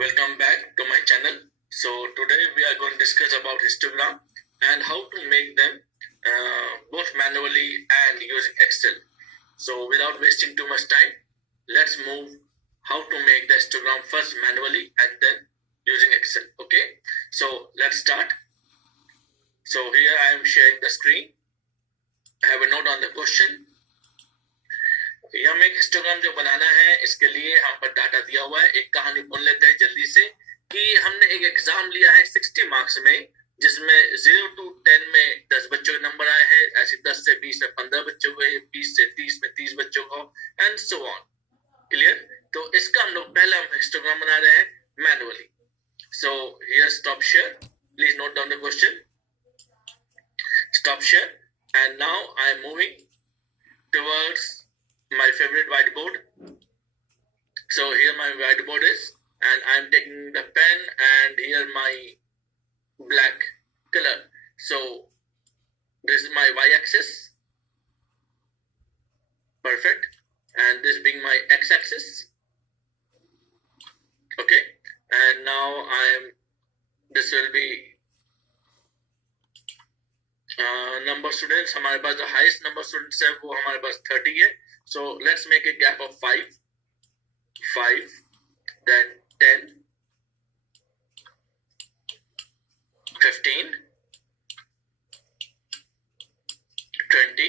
Welcome back to my channel. So today we are going to discuss about histogram and how to make them both manually and using Excel. So without wasting too much time, let's move how to make the histogram first manually and then using Excel. Okay, so let's start. So here I am sharing the screen. I have a note on the question. हमें एक histogram जो बनाना है, इसके लिए हम पर data दिया हुआ है. एक कहानी बोल लेते हैं जल्दी से कि हमने एक एग्जाम लिया है 60 मार्क्स में, जिसमें 0 to 10 में 10 बच्चों के नंबर आए हैं, ऐसे 10 से 20 में 15 बच्चों को, 20 से 30 में 30 बच्चों को, एंड सो ऑन. क्लियर? तो इसका हम लोग पहले हम हिस्टोग्राम बना रहे हैं manually. So here stop share. Please note down the question. Stop share. And now I am moving towards my favorite whiteboard. So here my whiteboard is, and I'm taking the pen, and here my black color. So this is my y-axis. Perfect. And this being my x-axis. Okay. And now this will be number students. हमारे पास जो highest number students है वो हमारे पास 30 है. So let's make a gap of 5, then 10, 15, 20,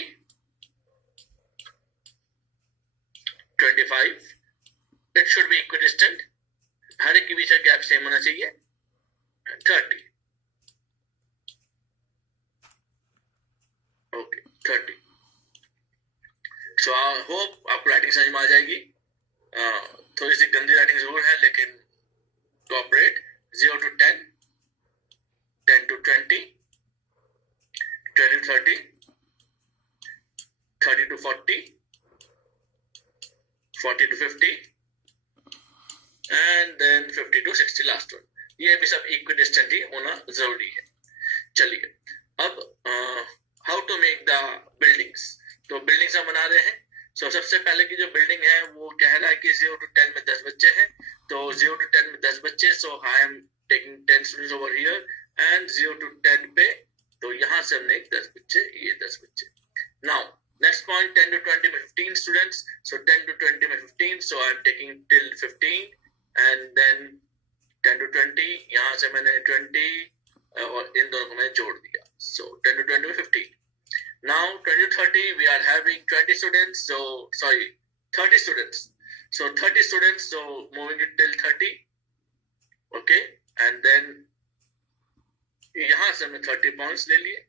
25. It should be equidistant. हर एक के बीच का gap same होना चाहिए. 30. Okay, 30. So I hope आपको राइटिंग समझ में आ जाएगी. थोड़ी सी गंदी राइटिंग जरूर है, लेकिन cooperate. 0 to 10, 10 to 20, 20 to 30, 30 to 40, 40 to 50, and then 50 to 60 last one. ये भी सब इक्विडिस्टेंट ही होना जरूरी है. चलिए अब how to make the buildings. तो बिल्डिंग्स हम बना रहे हैं. सो सबसे पहले की जो बिल्डिंग है वो कह रहा है कि 0 to 10 में 10 बच्चे हैं. तो 0 to 10 में 10 बच्चे. So I am taking 10 students over here, and 0 to 10 पे तो यहाँ से हमने 10 बच्चे, ये 10 बच्चे. नाउ नेक्स्ट पॉइंट 10 to 20 में 15 स्टूडेंट्स. सो 10 to 20 में 15. So I am taking till 15, and then 10 to 20, यहाँ से मैंने 20 और इन दोनों को मैंने जोड़ दिया. सो 10 to 20 में 15. Now 20 to 30 we are having 20 students. So sorry, 30 students. So 30 students. So moving it till 30. Okay, and then यहाँ से हमने 30 points ले लिए,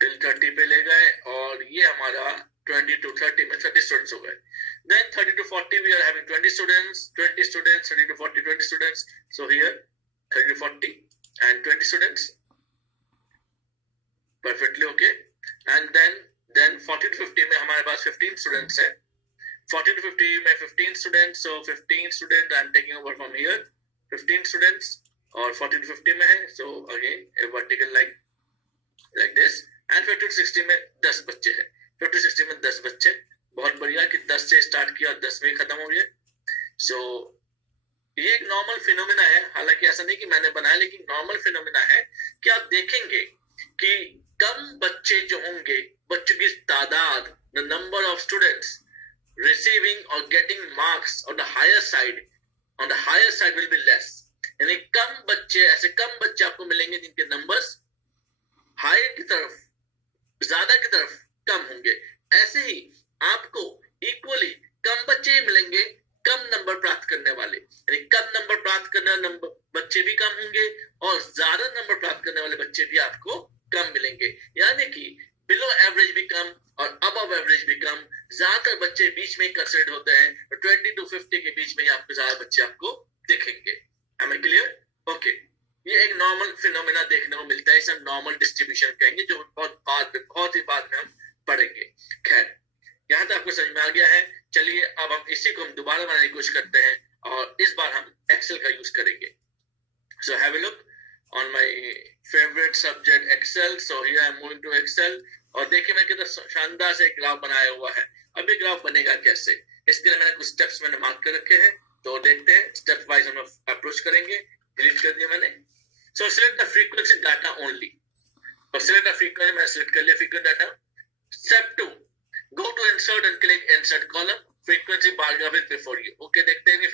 till 30 पे ले गए, और ये हमारा 20 to 30 में 30 students हो गए. Then 30 to 40 we are having 20 students, 20 students. 30 to 40 20 students. So here 30 to 40 and 20 students. Perfectly okay. And then 40 to 50 में हमारे पास 15 students है. 40 to 50 में 15 students. So 15 students I'm taking over from here. 15 students और 40 to 50 में है. So again a vertical line like this. And 50 to 60 में 10 बच्चे हैं. 50 to 60 में 10 बच्चे. बहुत बढ़िया कि 10 से स्टार्ट किया और 10 में खत्म हो गया. So ये एक नॉर्मल फिनोमेना है. हालांकि ऐसा नहीं कि मैंने बनाया, लेकिन नॉर्मल फिनोमेना है कि आप देखेंगे कि कम बच्चे जो होंगे, बच्चों की तादाद, the number of students receiving or getting marks on the higher side will be less. यानी कम बच्चे, ऐसे कम बच्चे आपको मिलेंगे जिनके नंबर्स हायर की तरफ, ज्यादा की तरफ कम होंगे. ऐसे ही आपको इक्वली कम बच्चे मिलेंगे कम नंबर प्राप्त करने वाले. यानी कम नंबर प्राप्त करने वाले बच्चे भी कम होंगे, और ज्यादा नंबर प्राप्त करने वाले बच्चे भी आपको कम मिलेंगे. यानी कि बिलो एवरेज भी कम और अबव एवरेज भी कम. ज्यादातर बच्चे बीच में कंसिडर होते हैं. 20 to 50 के बीच में ही आपको ज्यादा बच्चे आपको दिखेंगे. Am I clear? Okay. ये एक नॉर्मल फिनोमेना देखने को मिलता है. इसे नॉर्मल डिस्ट्रीब्यूशन कहेंगे, जो बहुत ही बाद में हम पढ़ेंगे. खैर, यहाँ तक आपको समझ में आ गया है. चलिए अब हम इसी को हम दोबारा बनाने की कोशिश करते हैं, और इस बार हम एक्सेल का यूज करेंगे. So have a look on my favorite subject Excel. So here I am moving to Excel, और देखिए मैं कितना शानदार से ग्राफ बनाया हुआ है. अब ये ग्राफ बनेगा कैसे, इसके लिए मैंने कुछ स्टेप्स मैंने मार्क कर रखे हैं. तो देखते हैं स्टेप वाइज हम अप्रोच करेंगे. डिलीट कर दिया मैंने. So select the frequency data only. और सिलेक्ट द फ्रीक्वेंसी मैं सिलेक्ट कर लिया frequency data. Step 2, go to insert and click insert column. Frequency bar graph is before you. Okay, देखते हैं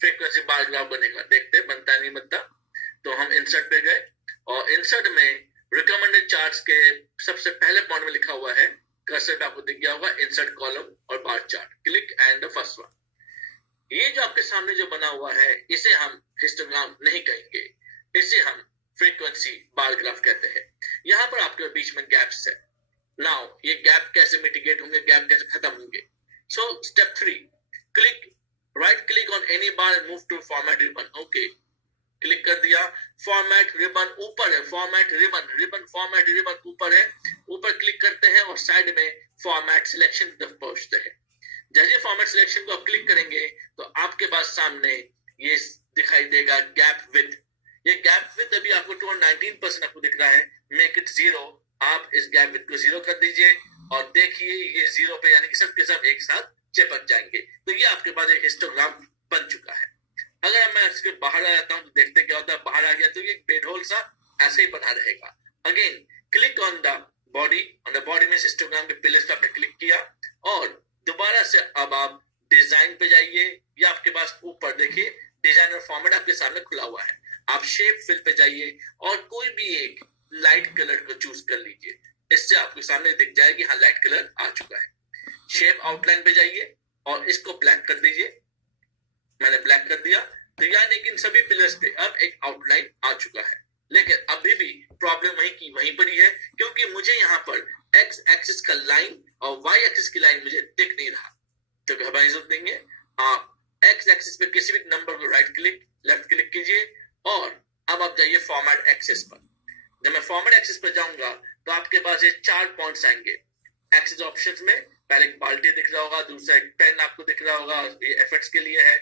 फ्रीक्वेंसी बार ग्राफ बनेगा. देखते हैं बनता नहीं बनता. तो हम इंसर्ट पे गए और इंसर्ट में रिकमेंडेड चार्ट्स के सबसे पहले पॉइंट में लिखा हुआ है, कर्सर पे आपको दिख गया होगा, इंसर्ट कॉलम और bar chart. Click and the first one. ये जो आपके सामने जो बना हुआ है इसे हम हिस्टोग्राम नहीं कहेंगे, इसे हम फ्रीक्वेंसी बार ग्राफ कहते हैं. यहाँ पर आपके बीच में गैप्स है. नाउ ये गैप कैसे मिटिगेट होंगे, गैप कैसे खत्म होंगे? So step 3, click right click on any bar and move to format ribbon. Okay, click कर दिया. फॉर्मेट रिबन ऊपर है, फॉर्मेट रिबन फॉर्मेट रिबन ऊपर है. ऊपर क्लिक करते हैं और साइड में फॉर्मेट सिलेक्शन तक पहुंचते हैं. जैसे फॉर्मेट सिलेक्शन को आप क्लिक करेंगे तो आपके पास सामने ये दिखाई देगा गैप विड्थ. ये गैप विड्थ अभी आपको 219% आपको दिख रहा है. Make it 0. आप इस गैप विड्थ को 0 कर दीजिए और देखिए ये 0 पे यानी कि सब के सब एक साथ चिपक जाएंगे. तो ये आपके पास एक हिस्टोग्राम बन चुका है. अगर मैं इसके बाहर आ जाता हूं तो देखते क्या होता है. बाहर आ गया तो ये बेड होल सा ऐसे ही बना रहेगा. Again click on the body में हिस्टोग्राम के पिलर्स पे आपने क्लिक किया और दोबारा से अब आप डिजाइन पे जाइए. या आपके पास ऊपर देखिए डिजाइन और फॉर्मेट आपके सामने खुला हुआ है. आप शेप फिल पे जाइए और कोई भी एक लाइट कलर को चूज कर लीजिए. इससे आपके सामने दिख जाएगी हाँ लाइट कलर आ चुका है. शेप आउटलाइन पे जाइए और इसको ब्लैक कर दीजिए. मैंने ब्लैक कर दिया. तो यानी कि इन सभी पिलर्स पे अब एक आउटलाइन आ चुका है. लेकिन अभी भी प्रॉब्लम वहीं पर ही है, क्योंकि मुझे यहाँ पर एक्स एक्सिस का लाइन और वाई एक्सिस की लाइन मुझे दिख नहीं रहा. तो घबराने की जरूरत नहीं है. आप एक्स एक्सिस पे किसी भी नंबर को राइट क्लिक लेफ्ट क्लिक कीजिए और अब आप जाइए फॉर्मेट एक्सिस पर. जब मैं फॉर्मेट एक्सिस पर जाऊंगा तो आपके पास ये 4 पॉइंट्स आएंगे. एक्सिस ऑप्शंस में पहले एक बाल्टी दिख रहा होगा, दूसरा एक पेन आपको दिख रहा होगा, ये एफर्ट्स के लिए है.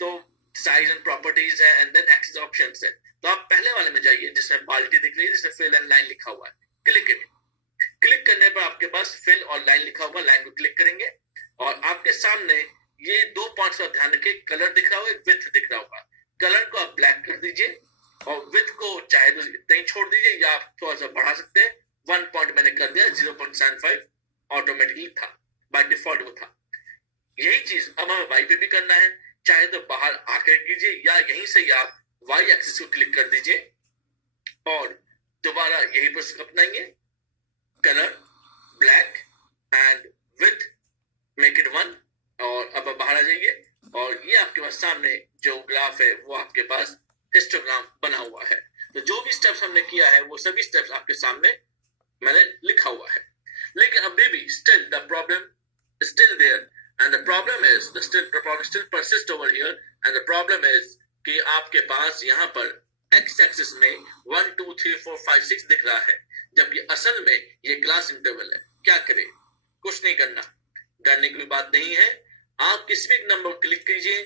तो साइज एंड प्रॉपर्टीज है एंड देन एक्सिस ऑप्शंस है. तो आप पहले वाले में जाइए जिसमें बाल्टी दिख रही है, जिसमें फिल एंड लाइन लिखा हुआ है. क्लिक करने पर आपके पास फिल और लाइन लिखा होगा. लाइन को क्लिक करेंगे और आपके सामने ये 2 पॉइंट्स का ध्यान रखिए. कलर दिख रहा होगा, विड्थ दिख रहा होगा. कलर को आप ब्लैक कर दीजिए और विड्थ को चाहे तो इतना ही छोड़ दीजिए या आप थोड़ा सा बढ़ा सकते हैं. 1 पॉइंट मैंने कर दिया. 0.75 ऑटोमेटिकली था, बाय डिफॉल्ट वो था. यही चीज अब हमें वाई पे भी करना है. चाहे तो बाहर आकर कीजिए या यहीं से आप वाई एक्सिस को क्लिक कर दीजिए और दोबारा यही प्रोसेस अपनाएंगे. Colour black and width make it 1 और अब आप बाहर आ जाइए और ये आपके पास सामने जो ग्राफ है वो आपके पास हिस्टोग्राम बना हुआ है. तो जो भी स्टेप्स हमने किया है वो सभी स्टेप्स आपके सामने मैंने लिखा हुआ है. लेकिन अभी भी still the problem is still there and the problem still persists over here and the problem is कि आपके पास यहाँ पर x एक्सिस में 1 2 3 4 5 6 दिख रहा है, जबकि असल में ये क्लास इंटरवल है. क्या करें? कुछ नहीं करना, डरने की बात नहीं है. आप किसी भी नंबर को क्लिक कीजिए,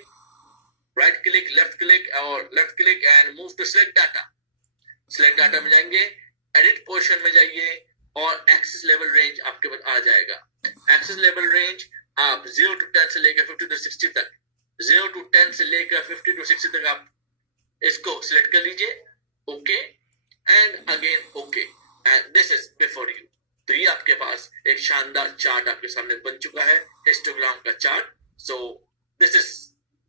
राइट क्लिक लेफ्ट क्लिक और left click and move to select data. Select data में जाएंगे, एडिट पोर्शन में जाइए और एक्सिस लेवल रेंज आपके पास आ जाएगा. एक्सिस लेवल रेंज आप 0 to 10 से लेकर 50 to 60 तक, 0 to 10 से लेकर 50 to 60 तक आप इसको सिलेक्ट कर लीजिए. Okay and again okay and this is before you. तो ये आपके पास एक शानदार चार्ट आपके सामने बन चुका है, हिस्टोग्राम का chart. So this is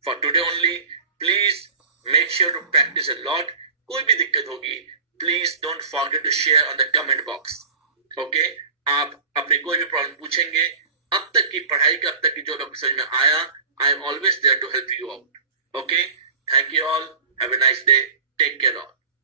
for today only. Please make sure to practice a lot. कोई भी दिक्कत होगी please don't forget to share on the comment box. Okay, आप अपने कोई भी प्रॉब्लम पूछेंगे. अब तक की पढ़ाई का अब तक की जो आपको समझ में आया, I am always there to help you out. Okay, thank you all. Have a nice day.